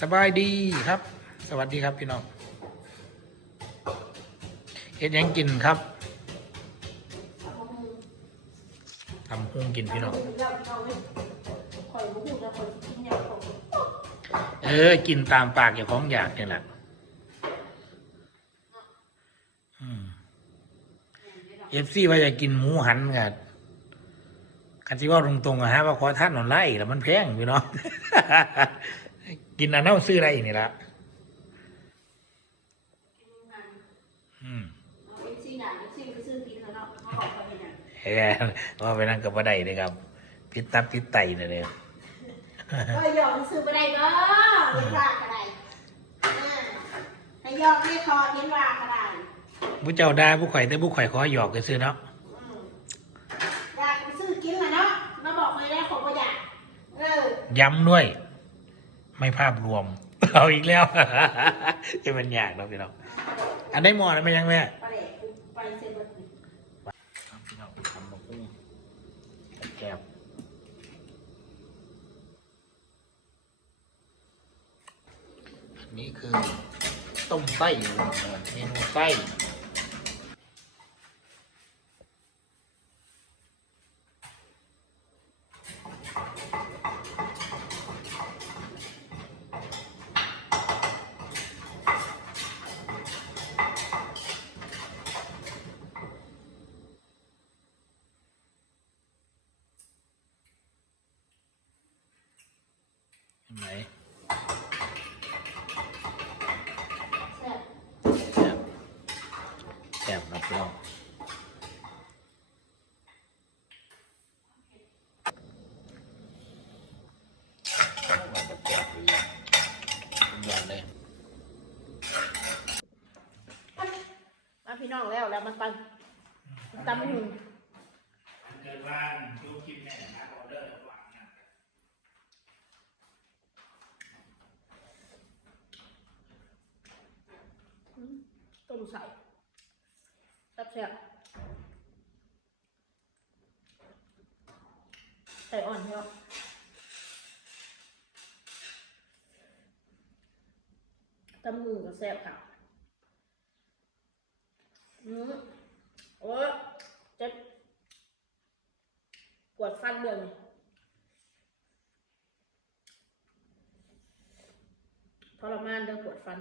สบายดีครับ สวัสดีครับพี่น้องเฮ็ดยังกินครับทำหุ้งกินพี่น้องเออ กินตามปากอย่าของอยากเนี่ยแหละเอฟซีว่าจะกินหมูหันกันคันที่ว่าตรงๆอะฮะว่าขอท่านหนอนไล่แล้วมันแพงพี่น้อง กินอันนั้นซื้ออะไรอีกนี่ละอืมเฮ้ยว่าไปนั่งกับบัไดเลยครับพิษตับพิษไตเนี่ยเลยก็ยอมซื้อไปได้เนาะเห็นว่าก็ได้อ่าให้ยอมไม่คอเห็นว่าก็ได้ผู้เจ้าดาผู้ข่อยแต่ผู้ข่อยขอหยอกกันซื้อเนาะอืมอยากไปซื้อกินละเนาะมาบอกเลยนะผมก็อยากเออย้ำด้วย ไม่ภาพรวม เอาอีกแล้วจะเป็นยากเนาะพี่น้องอันได้หมอนะไม่ยังแม่ไปเซนบัตรครับพี่น้องทำมากุ้งแกบอันนี้คือต้มไส้เมนูไส้เห็นไหม แซ่บ แซ่บแซ่บนะพี่น้องมันจะแซ่บดีทุกอย่างเลย มาพี่น้องแล้วแล้วมันปันตำหนึ่ง เกิดว่าดูคลิปแม่นะออเดอร์หวานนะ ต้มใส่แซ่บแซ่บใส่อ่อนเนาะตำหนึ่งก็แซ่บค่ะอืมโอ้ยเจ็บปวดฟันเดือนทรมานเด้อปวดฟัน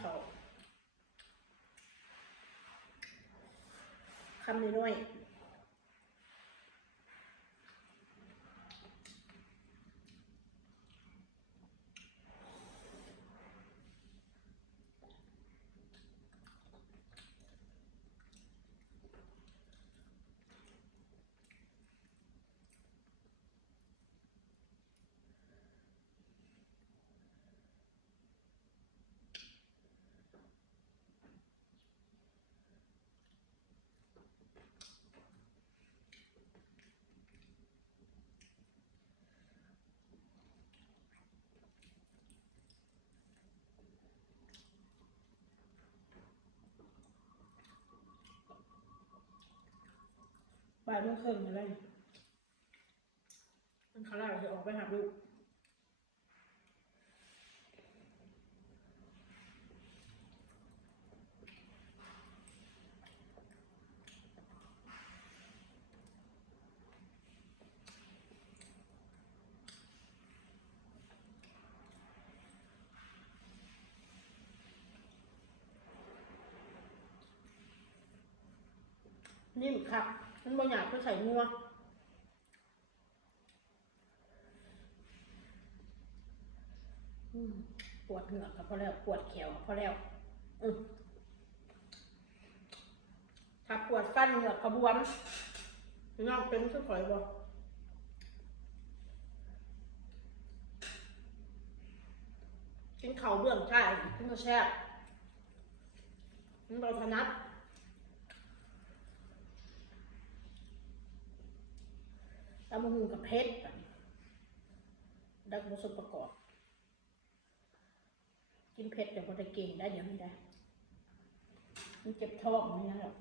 เขาคำน้อยๆ บ่ายโมงครึ่งอะไรมันเขาเล่าจะออกไปหาลูกนิ่มครับ มันบางอยางก็ใส่งัวปวดเหงือกกับพอแล้วปวดแขวกับพอแล้วถ้าปวดฟันเหงือกกระบวมน้องเป็นคือข่อยบ่กินเข่าเบื้องใช่กินกระแช่บมันเราถนัด ตำมะฮุงกับเพชรดักผสมประกอบ กินเผ็ดเดี๋ยวก็จะเก่งได้เดี๋ยวไม่ได้ มันเจ็บท้องนี่นะหรอก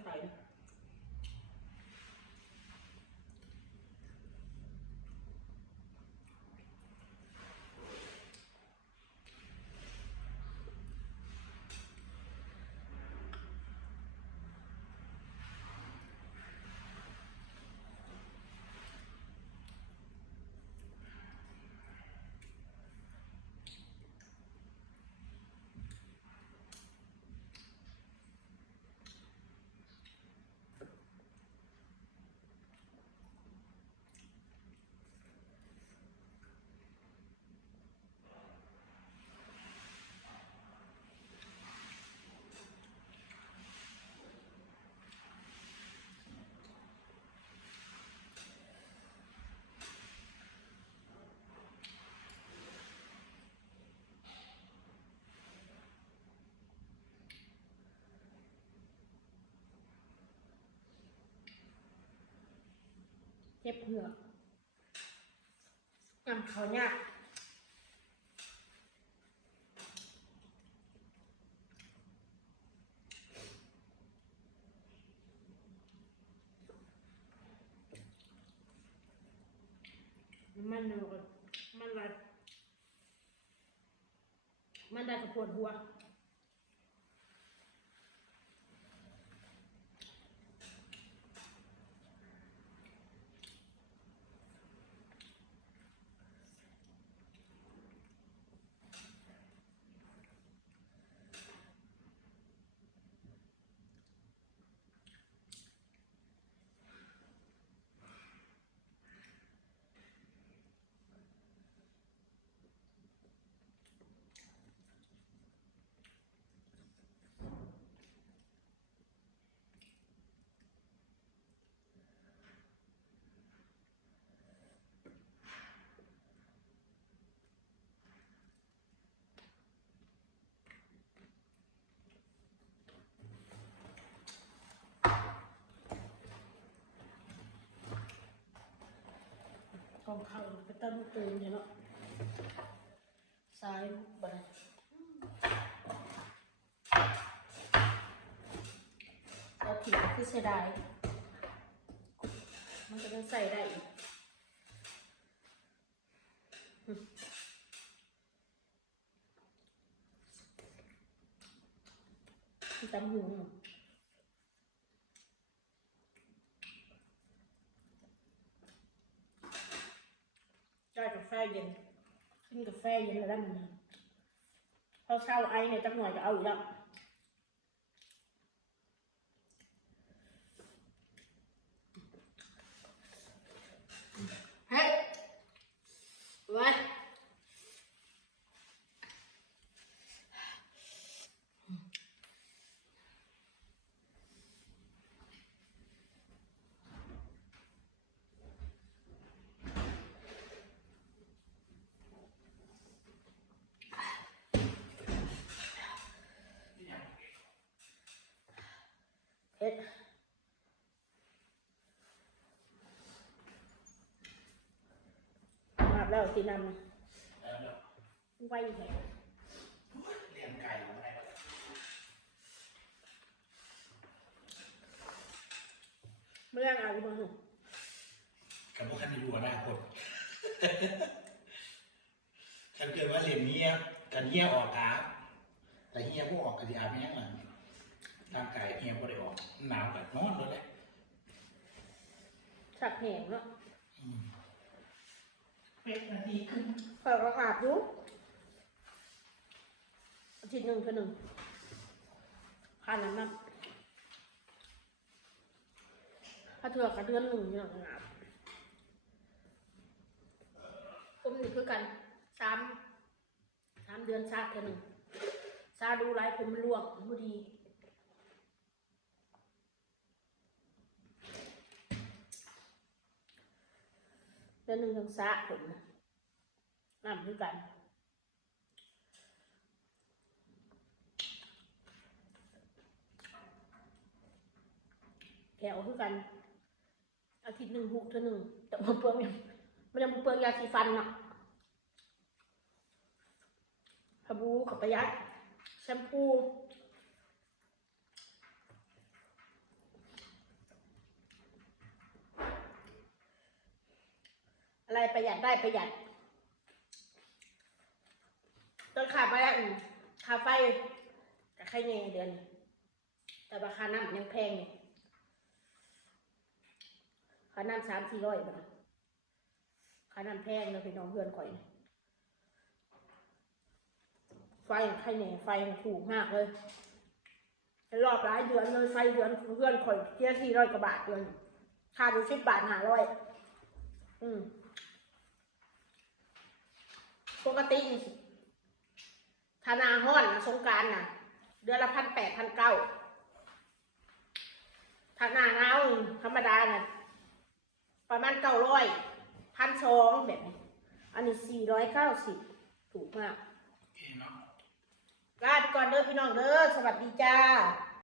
แค่ จ็บเหงือกยำเขาเนี่ยมันเนอมันอะไรมันได้กระปวดหัว ทองเขาไปตั้งตื่นเนี่ยเนาะซ้ายบันเราถิ่นคือเสียดายมันก็ยังใส่ได้อีกอืมตำหู เนาะได้กาแฟเย็นกินกาแฟ เย็นแล้วได้มันพอเช้าไอเนี่ยจักหน่อยก็เอาอีกแล้วเฮ้ยไว้เฮ็ดแล้วตีนแล้วเดี๋ยวำไวแหงเลี้ยงไก่มาได้เมื่อเอาอยู่บนหูกับพวกท่านอยู่อนาคตถ้าเกิดว่าเรียนเนี้ยกันเฮียออกกราแต่เฮียพวกออกกันที่อาบไม่ยังหลัง ร่างกายเฮียก็ได้ออก หนาวกับนอนเลยแหละสักแหงเนาะอืมเป็ดนาทีขึ้นคอยก็อาบอยู่อาทิตย์หนึ่งคือหนึ่งค่าน้ำมันถ้าเถื่อกระเดือนหนึ่งอยู่หลังอาบผมนี่คือกันสามสามเดือนซาเท่าหนึ่งซาดูไรผมมันลวกพอดี เดือนหนึ่งทั้งซาผมนะน้ำคือกันแถวคือกัน อาทิตย์หนึ่งหุกเท่าหนึ่งแต่ว่าเปลืองยังมันยังเปลืองยาสีฟันเนะพะบูกับประยัดแชมพู อะไรประหยัดได้ประหยัดต้นขาไปแล้วอืมค่าไฟกับใครเงเดือน แต่ราคาน้ำยังแพงอยู่ค่าน้ำสามสี่ร้อยบาทค่าน้ำแพงเลยพี่น้องเพื่อนข่อยไฟใครเน่ไฟถูกมากเลยรอบหลายเดือนเลยไฟเดือนเพื่อนข่อยเที่ยสี่ร้อยกว่าบาทเดือนค่าดูสิบบาทห้าร้อยอืม ปกตินี่สิธนาห้อนนะสงกรารน่ะเดือนละพันแปดพันเก้าธนาหนาวนี่ธรรมดาน่ะประมาณเก้าร้อยพันสองแบบนี้ อันนี้สี่ร้อยเก้าสิบถูกมากโอเคเนาะลาไปก่อนเด้อพี่น้องเด้อสวัสดีจ้า